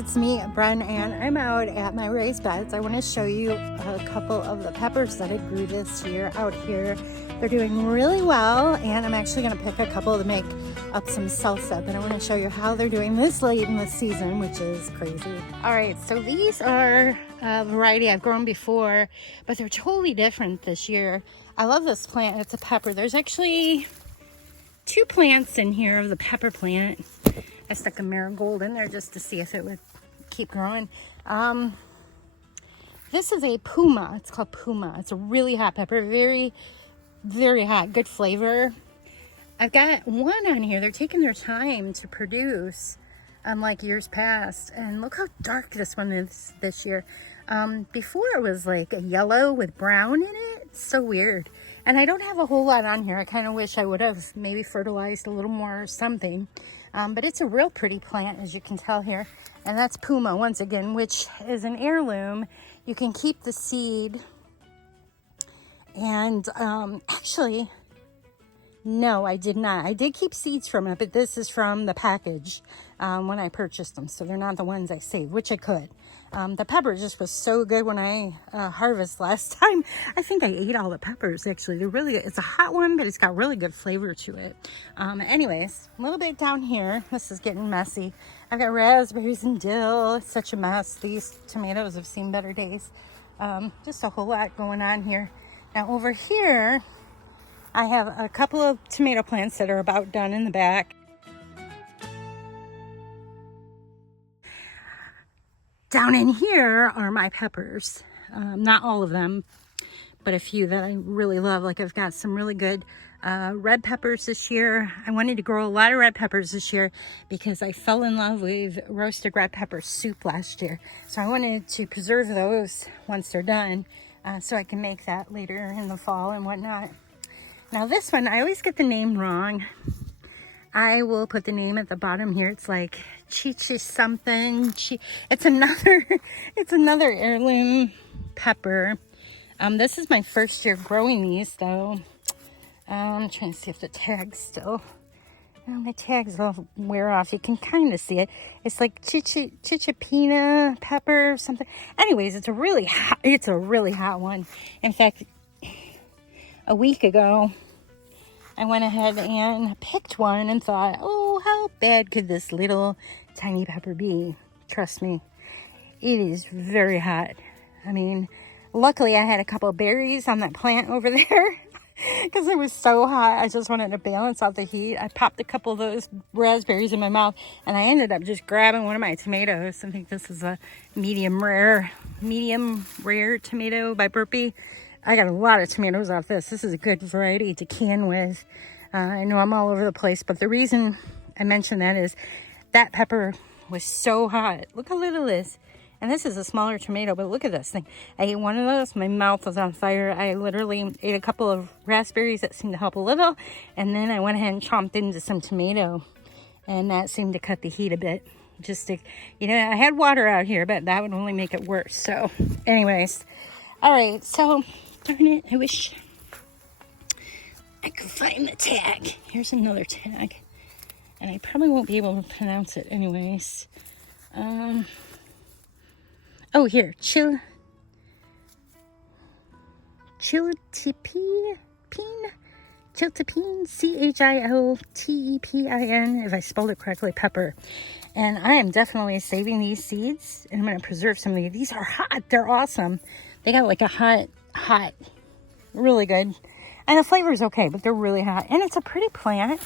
it's me, Bren, and I'm out at my raised beds. I want to show you a couple of the peppers that I grew this year out here. They're doing really well, and I'm actually going to pick a couple to make up some salsa, but I want to show you how they're doing this late in the season, which is crazy. All right, so these are a variety I've grown before, but they're totally different this year. I love this plant. It's a pepper. There's actually 2 plants in here of the pepper plant. I stuck a marigold in there just to see if it would keep growing. This is a Puma. It's called Puma. It's a really hot pepper. Very, very hot. Good flavor. I've got one on here. They're taking their time to produce, unlike years past. And look how dark this one is this year. Before it was like a yellow with brown in it. It's so weird. And I don't have a whole lot on here. I kind of wish I would have maybe fertilized a little more or something. But it's a real pretty plant, as you can tell here. And that's Puma, once again, which is an heirloom. You can keep the seed. And actually, no, I did not. I did keep seeds from it, but this is from the package when I purchased them. So they're not the ones I saved, which I could. The pepper just was so good when I harvested last time. I think I ate all the peppers, actually. They're really good. It's a hot one, but it's got really good flavor to it. Anyways, a little bit down here. This is getting messy. I've got raspberries and dill. It's such a mess. These tomatoes have seen better days. Just a whole lot going on here. Now over here, I have a couple of tomato plants that are about done in the back. Down in here are my peppers. Not all of them, but a few that I really love. Like I've got some really good red peppers this year. I wanted to grow a lot of red peppers this year because I fell in love with roasted red pepper soup last year. So I wanted to preserve those once they're done so I can make that later in the fall and whatnot. Now this one, I always get the name wrong. I will put the name at the bottom here. It's like Chichi something. It's another heirloom pepper. This is my first year growing these though. I'm trying to see if the tag's still. The tags will wear off. You can kind of see it. It's like chichapina pepper or something. Anyways, it's a really hot one. In fact, a week ago, I went ahead and picked one and thought, oh, how bad could this little tiny pepper be? Trust me, it is very hot. I mean, luckily I had a couple of berries on that plant over there because it was so hot. I just wanted to balance out the heat. I popped a couple of those raspberries in my mouth and I ended up just grabbing one of my tomatoes. I think this is a medium rare tomato by Burpee. I got a lot of tomatoes off this. This is a good variety to can with. I know I'm all over the place, but the reason I mentioned that is that pepper was so hot. Look how little it is. And this is a smaller tomato, but look at this thing. I ate one of those. My mouth was on fire. I literally ate a couple of raspberries that seemed to help a little. And then I went ahead and chomped into some tomato. And that seemed to cut the heat a bit. Just to, I had water out here, but that would only make it worse. So anyways, all right. So darn it, I wish I could find the tag. Here's another tag. And I probably won't be able to pronounce it anyways. Oh, here. Chiltepine, Chiltepine, if I spelled it correctly, pepper. And I am definitely saving these seeds. And I'm going to preserve some of these. These are hot. They're awesome. They got like a hot, really good. And the flavor is okay, but they're really hot. And it's a pretty plant.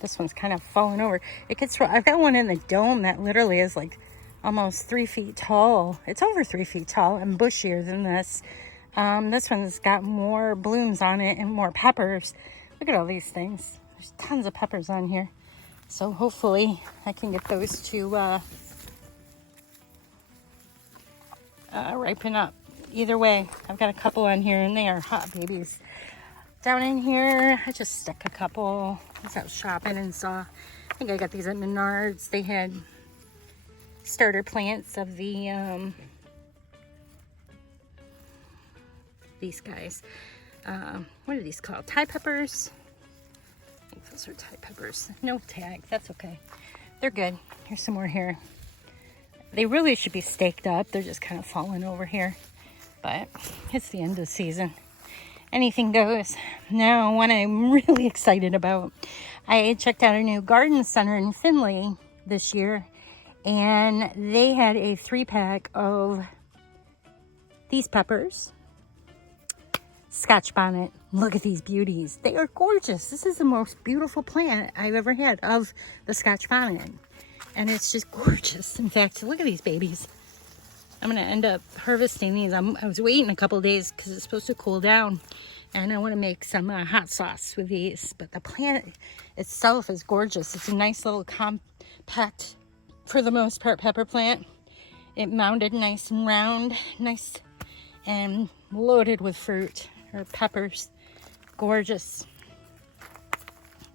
This one's kind of falling over. I've got one in the dome that literally is like almost 3 feet tall. It's over 3 feet tall and bushier than this. This one's got more blooms on it and more peppers. Look at all these things. There's tons of peppers on here. So hopefully I can get those to ripen up. Either way, I've got a couple on here and they are hot babies. Down in here, I just stuck a couple. I was out shopping and saw, I think I got these at Menards. They had starter plants of the, these guys. What are these called? Thai peppers? I think those are Thai peppers. No tag, that's okay. They're good. Here's some more here. They really should be staked up. They're just kind of falling over here. But it's the end of the season. Anything goes. Now, one I'm really excited about. I checked out a new garden center in Findlay this year. And they had a 3-pack of these peppers. Scotch bonnet. Look at these beauties. They are gorgeous. This is the most beautiful plant I've ever had of the Scotch bonnet. And it's just gorgeous. In fact, look at these babies. I'm going to end up harvesting these. I was waiting a couple of days because it's supposed to cool down. And I want to make some hot sauce with these. But the plant itself is gorgeous. It's a nice little compact, for the most part, pepper plant. It mounded nice and round. Nice and loaded with fruit. Or peppers. Gorgeous.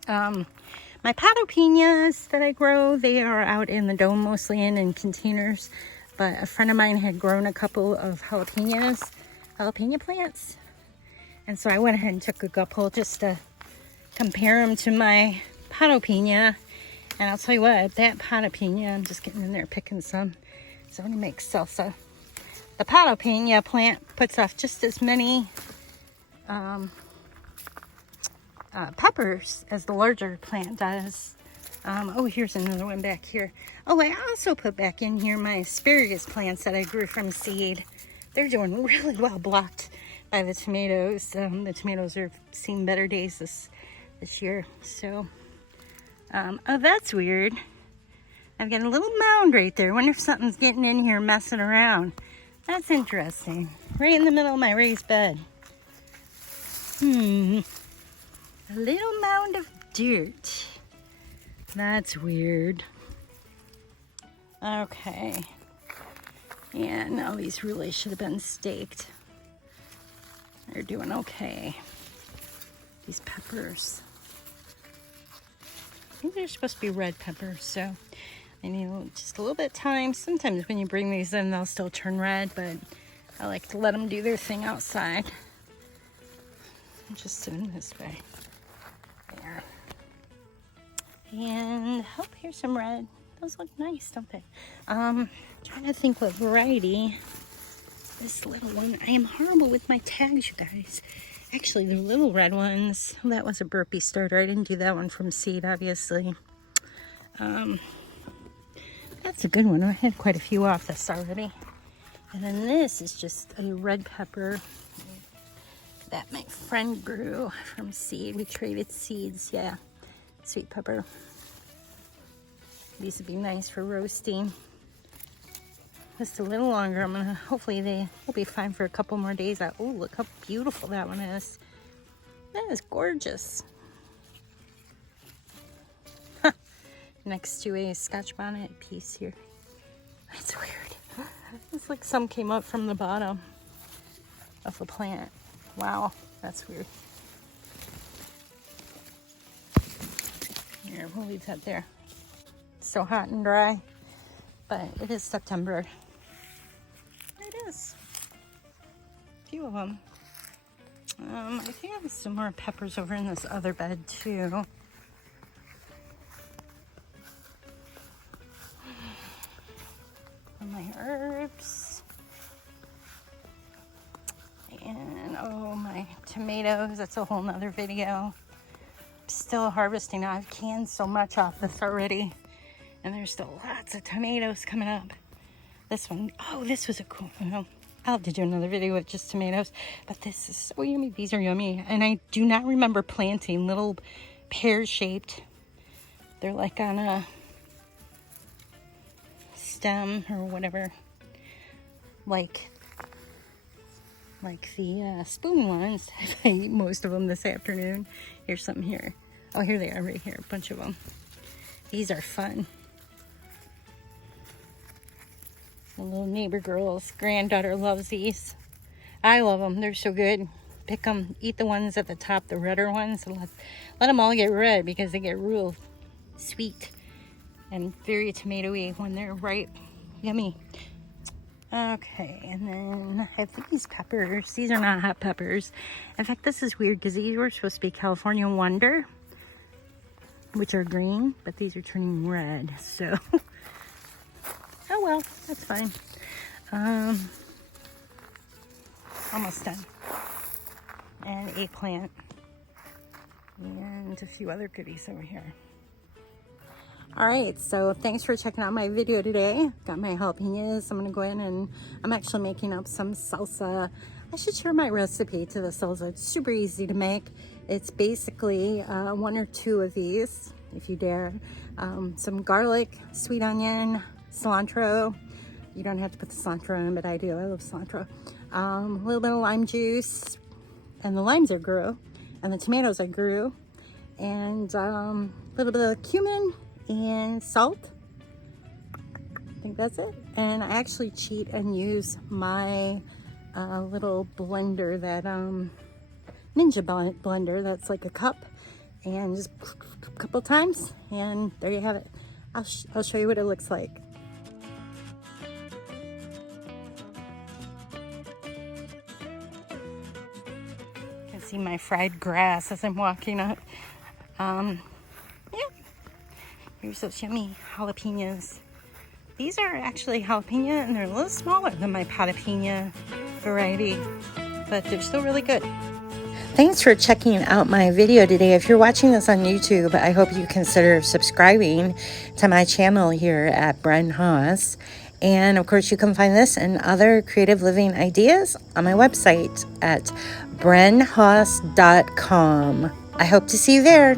My potopinias that I grow, they are out in the dome mostly in containers. But a friend of mine had grown a couple of jalapeno plants. And so I went ahead and took a couple just to compare them to my potopinia. And I'll tell you what, that potopinia, I'm just getting in there picking some. So I'm going to make salsa. The potopinia plant puts off just as many peppers as the larger plant does. Oh, here's another one back here. Oh, I also put back in here my asparagus plants that I grew from seed. They're doing really well, blocked by the tomatoes. The tomatoes are seeing better days this year. So, oh, that's weird. I've got a little mound right there. I wonder if something's getting in here messing around. That's interesting. Right in the middle of my raised bed. A little mound of dirt. That's weird. Okay. Yeah, no, these really should have been staked. They're doing okay. These peppers. I think they're supposed to be red peppers, so they need just a little bit of time. Sometimes when you bring these in, they'll still turn red, but I like to let them do their thing outside. I'm just doing this way. There. And oh, here's some red. Those look nice, don't they? Trying to think what variety. This little one. I am horrible with my tags, you guys. Actually, the little red ones. Well, that was a burpee starter. I didn't do that one from seed, obviously. That's a good one. I had quite a few off this already. And then this is just a red pepper that my friend grew from seed. We traded seeds, yeah. Sweet pepper. These would be nice for roasting. Just a little longer. I'm gonna, hopefully they will be fine for a couple more days. Oh, look how beautiful that one is. That is gorgeous. Huh. Next to a Scotch bonnet piece here. That's weird. It's like some came up from the bottom of the plant. Wow, that's weird. Here, we'll leave that there. It's so hot and dry, but it is September. It is. A few of them. I think I have some more peppers over in this other bed too. And my herbs. And oh, my tomatoes. That's a whole nother video. I'm still harvesting. I've canned so much off this already. And there's still lots of tomatoes coming up. This one, oh, this was a cool one. I'll have to do another video with just tomatoes. But this is so yummy. These are yummy. And I do not remember planting little pear-shaped. They're like on a stem or whatever. Like the spoon ones. I ate most of them this afternoon. Here's some here. Oh, here they are right here. A bunch of them. These are fun. The little neighbor girl's granddaughter loves these. I love them. They're so good. Pick them. Eat the ones at the top, the redder ones. And let them all get red because they get real sweet and very tomatoey when they're ripe. Yummy. Okay, and then I have these peppers. These are not hot peppers. In fact, this is weird because these were supposed to be California Wonder. which are green, but these are turning red. So, oh well, that's fine. Almost done. And eggplant. And a few other goodies over here. All right, so thanks for checking out my video today. Got my jalapenos. I'm gonna go in and I'm actually making up some salsa. I should share my recipe to the salsa. It's super easy to make. It's basically 1 or 2 of these, if you dare. Some garlic, sweet onion, cilantro. You don't have to put the cilantro in, but I do. I love cilantro. A little bit of lime juice, and the limes I grew, and the tomatoes I grew, and a little bit of cumin and salt. I think that's it. And I actually cheat and use my little blender, that Ninja blender that's like a cup, and just a couple times, and there you have it. I'll show you what it looks like. You can see my fried grass as I'm walking up. Yeah, here's those yummy jalapenos. These are actually jalapeno, and they're a little smaller than my jalapeno variety, but they're still really good. Thanks for checking out my video today. If you're watching this on YouTube, I hope you consider subscribing to my channel here at Bren Haas. And of course, you can find this and other creative living ideas on my website at brenhaas.com. I hope to see you there.